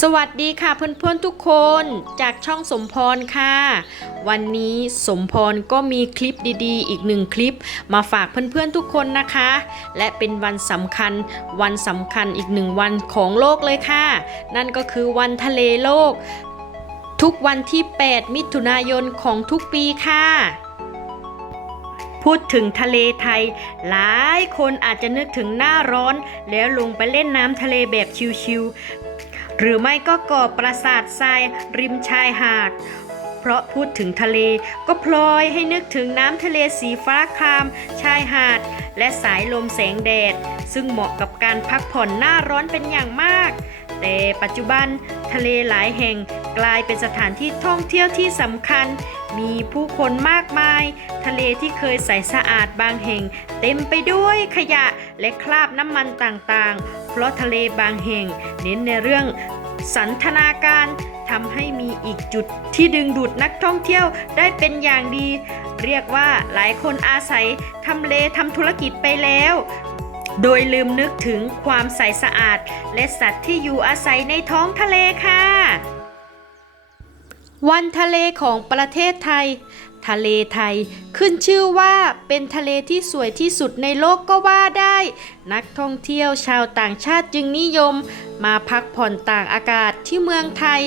สวัสดีค่ะเพื่อนๆทุกคนจากช่องสมพรค่ะ วันนี้สมพรก็มีคลิปดีๆ อีกหนึ่งคลิป มาฝากเพื่อนๆทุกคนนะคะ และเป็นวันสำคัญวันสำคัญอีกหนึ่งวันของโลกเลยค่ะ นั่นก็คือวันทะเลโลก ทุกวันที่ 8 มิถุนายนของทุกปีค่ะพูดถึงทะเลไทย หลายคนอาจจะนึกถึงหน้าร้อน แล้วลงไปเล่นน้ำทะเลแบบชิวๆ หรือไม่ก็ก่อปราสาททรายริมชายหาด เพราะพูดถึงทะเลก็พลอยให้นึกถึงน้ำทะเลสีฟ้าคราม ชายหาด และสายลมแสงแดด ซึ่งเหมาะกับการพักผ่อนหน้าร้อนเป็นอย่างมาก แต่ปัจจุบันทะเลหลายแห่ง กลายเป็นสถานที่ท่องเที่ยวที่สำคัญ มีผู้คนมากมาย ทะเลที่เคยใสสะอาดบางแห่ง เต็มไปด้วยขยะและคราบน้ำมันต่างๆ เพราะทะเลบางแห่ง เน้นในเรื่องสันทนาการทำให้มีอีกจุดที่ดึงดูดนักท่องเที่ยวได้เป็นอย่างดี เรียกว่าหลายคนอาศัยทำเลทำธุรกิจไปแล้ว โดยลืมนึกถึงความใสสะอาด และสัตว์ที่อยู่อาศัยในท้องทะเลค่ะ วันทะเลของประเทศไทย ทะเลไทยขึ้นชื่อว่าเป็นทะเลที่สวยที่สุดในโลกก็ว่าได้ นักท่องเที่ยวชาวต่างชาติจึงนิยม มาพักผ่อนต่างอากาศที่เมืองไทย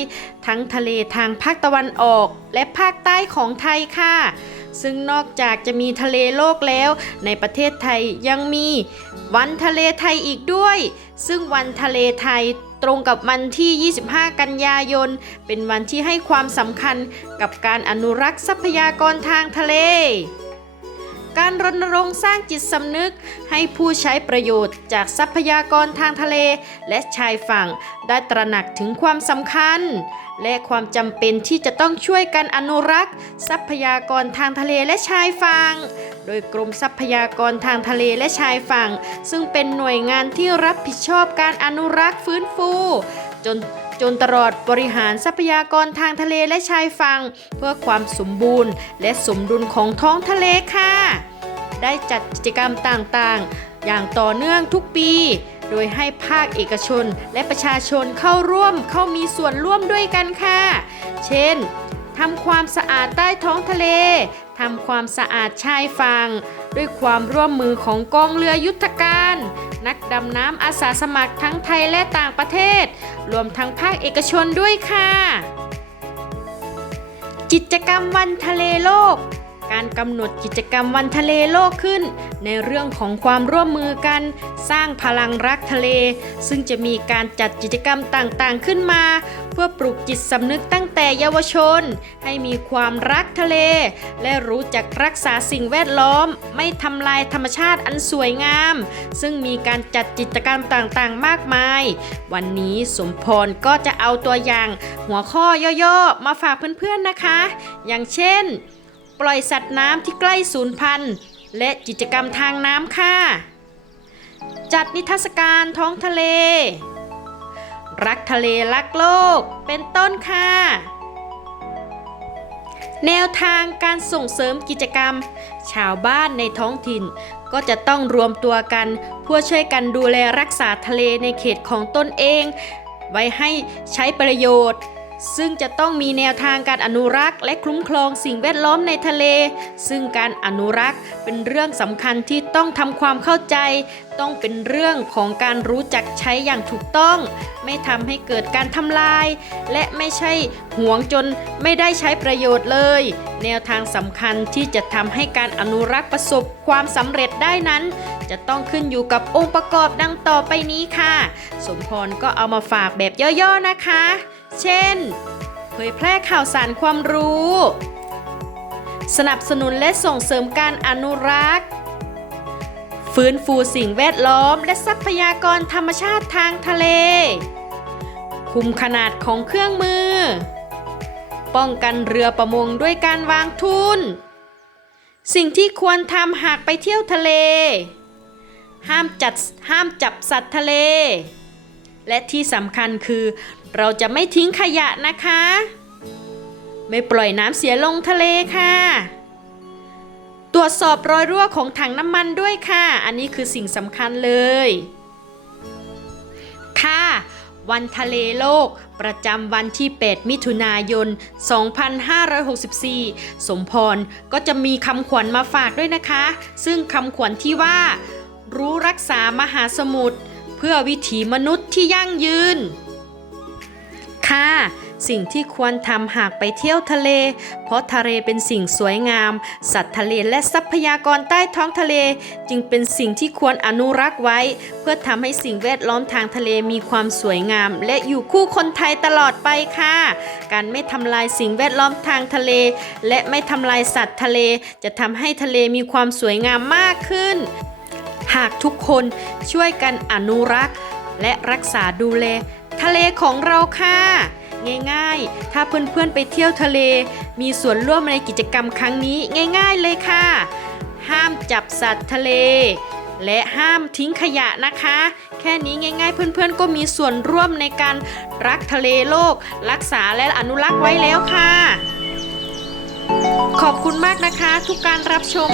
ทั้งทะเลทางภาคตะวันออกและภาคใต้ของไทยค่ะ ซึ่งนอกจากจะมีทะเลโลกแล้ว ในประเทศไทยยังมีวันทะเลไทยอีกด้วย ซึ่งวันทะเลไทยตรงกับวันที่ 25 กันยายน เป็นวันที่ให้ความสำคัญกับการอนุรักษ์ทรัพยากรทางทะเล การรณรงค์สร้างจิตสำนึก ให้ผู้ใช้ประโยชน์จากทรัพยากรทางทะเล และชายฝั่งได้ตระหนักถึงความสำคัญ และความจำเป็นที่จะต้องช่วยกันอนุรักษ์ ทรัพยากรทางทะเลและชายฝั่งโดยกรมทรัพยากรทางทะเลและชายฝั่ง ซึ่งเป็นหน่วยงานที่รับผิดชอบการอนุรักษ์ฟื้นฟู จน จนตลอดบริหารทรัพยากรทางทะเลและชายฝั่งเพื่อความสมบูรณ์ และสมดุลของท้องทะเลค่ะ ได้จัดกิจกรรมต่างๆ อย่างต่อเนื่องทุกปี โดยให้ภาคเอกชนและประชาชนเข้าร่วมเข้ามีส่วนร่วมด้วยกันค่ะ เช่นทำความสะอาดใต้ท้องทะเล ทำความสะอาดชายฝั่ง ด้วยความร่วมมือของกองเรือยุทธการ นักดำน้ำอาสาสมัครทั้งไทยและต่างประเทศ รวมทั้งภาคเอกชนด้วยค่ะ กิจกรรมวันทะเลโลก การกำหนดกิจกรรมวันทะเลโลกขึ้น ในเรื่องของความร่วมมือกัน สร้างพลังรักทะเล ซึ่งจะมีการจัดกิจกรรมต่างๆขึ้นมา เพื่อปลุกจิตสำนึกตั้งแต่เยาวชน ให้มีความรักทะเล และรู้จักรักษาสิ่งแวดล้อม ไม่ทำลายธรรมชาติอันสวยงาม ซึ่งมีการจัดกิจกรรมต่างๆ มากมาย วันนี้สมพรก็จะเอาตัวอย่าง หัวข้อย่อๆมาฝากเพื่อนๆนะคะ อย่างเช่น ปล่อยสัตว์น้ำที่ใกล้สูญพันธุ์ และกิจกรรมทางน้ำค่ะ จัดนิทรรศการท้องทะเล รักทะเลรักโลกเป็นต้นค่ะ แนวทางการส่งเสริมกิจกรรม ชาวบ้านในท้องถิ่นก็จะต้องรวมตัวกันเพื่อช่วยกันดูแลรักษาทะเลในเขตของตนเอง ไว้ให้ใช้ประโยชน์ ซึ่งจะต้องมีแนวทางการอนุรักษ์ และคุ้มครองสิ่งแวดล้อมในทะเล ซึ่งการอนุรักษ์เป็นเรื่องสำคัญที่ต้องทำความเข้าใจ ต้องเป็นเรื่องของการรู้จักใช้อย่างถูกต้อง ไม่ทำให้เกิดการทำลาย และไม่ใช่หวงจนไม่ได้ใช้ประโยชน์เลย แนวทางสำคัญที่จะทำให้การอนุรักษ์ประสบความสำเร็จได้นั้น จะต้องขึ้นอยู่กับองค์ประกอบดังต่อไปนี้ค่ะ สมพรก็เอามาฝากแบบย่อๆนะคะ เช่น เผยแพร่ข่าวสารความรู้ สนับสนุนและส่งเสริมการอนุรักษ์ ฟื้นฟูสิ่งแวดล้อม และทรัพยากรธรรมชาติทางทะเล คุมขนาดของเครื่องมือ ป้องกันเรือประมงด้วยการวางทุน สิ่งที่ควรทำหากไปเที่ยวทะเล ห้ามจัดห้ามจับสัตว์ทะเลและที่สำคัญคือ เราจะไม่ทิ้งขยะนะคะ ไม่ปล่อยน้ำเสียลงทะเลค่ะ ตรวจสอบรอยรั่วของถังน้ำมันด้วยค่ะ อันนี้คือสิ่งสำคัญเลย ค่ะวันทะเลโลก ประจำวันที่ 8 มิถุนายน 2564 สมพรก็จะมีคำขวัญมาฝากด้วยนะคะ ซึ่งคำขวัญที่ว่า รู้รักษามหาสมุทรเพื่อวิถีมนุษย์ที่ยั่งยืน ค่ะ สิ่งที่ควรทำหากไปเที่ยวทะเล เพราะทะเลเป็นสิ่งสวยงาม สัตว์ทะเลและทรัพยากรใต้ท้องทะเล จึงเป็นสิ่งที่ควรอนุรักษ์ไว้ เพื่อทำให้สิ่งแวดล้อมทางทะเลมีความสวยงาม และอยู่คู่คนไทยตลอดไปค่ะ การไม่ทำลายสิ่งแวดล้อมทางทะเล และไม่ทำลายสัตว์ทะเล จะทำให้ทะเลมีความสวยงามมากขึ้น หากทุกคนช่วยกันอนุรักษ์ และรักษาดูแล ทะเลของเราค่ะง่ายๆ ถ้าเพื่อนๆไปเที่ยวทะเล มีส่วนร่วมในกิจกรรมครั้งนี้ง่าย ๆเลยค่ะ ห้ามจับสัตว์ทะเล และห้ามทิ้งขยะนะคะ แค่นี้ง่าย ๆ เพื่อนๆ ก็มีส่วนร่วมในการรักทะเลโลก รักษาและอนุรักษ์ไว้แล้วค่ะ ขอบคุณมากนะคะ ทุกการรับชม